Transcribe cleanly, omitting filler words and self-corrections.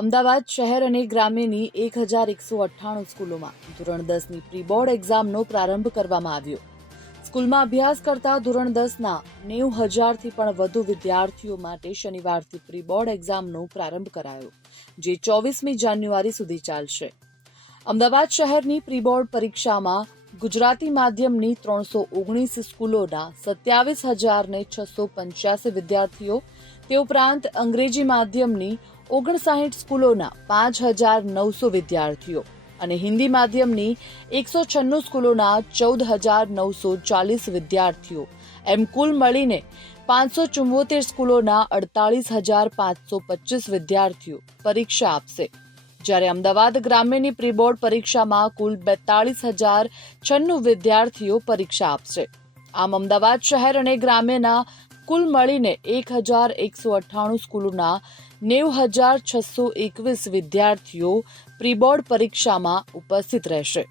અમદાવાદ શહેર અને ગ્રામ્યની 1198 સ્કૂલોમાં ધોરણ 10ની પ્રી બોર્ડ એક્ઝામનો પ્રારંભ કરવામાં આવ્યો. સ્કૂલમાં અભ્યાસ કરતા ધોરણ 10ના 90,000થી પણ વધુ વિદ્યાર્થીઓ માટે શનિવારથી પ્રી બોર્ડ એક્ઝામનો પ્રારંભ કરાયો, જે 24મી જાન્યુઆરી સુધી ચાલશે. અમદાવાદ શહેરની પ્રી બોર્ડ પરીક્ષામાં ગુજરાતી માધ્યમની 319 સ્કૂલોના 27,685 વિદ્યાર્થીઓ, તે ઉપરાંત અંગ્રેજી માધ્યમની 59 સ્કૂલોના 5,900 વિદ્યાર્થીઓ અને હિન્દી માધ્યમની 196 સ્કૂલોના 14,940 વિદ્યાર્થીઓ એમ કુલ મળીને 574 સ્કૂલોના 48,525 વિદ્યાર્થીઓ પરીક્ષા આપશે. જ્યારે અમદાવાદ ગ્રામ્યની પ્રી બોર્ડ પરીક્ષામાં કુલ 42,096 વિદ્યાર્થીઓ પરીક્ષા આપશે. આમ અમદાવાદ શહેર અને ગ્રામ્યના કુલ મળીને 1,198 સ્કૂલોના 90,621 વિદ્યાર્થીઓ પ્રી બોર્ડ પરીક્ષામાં ઉપસ્થિત રહેશે.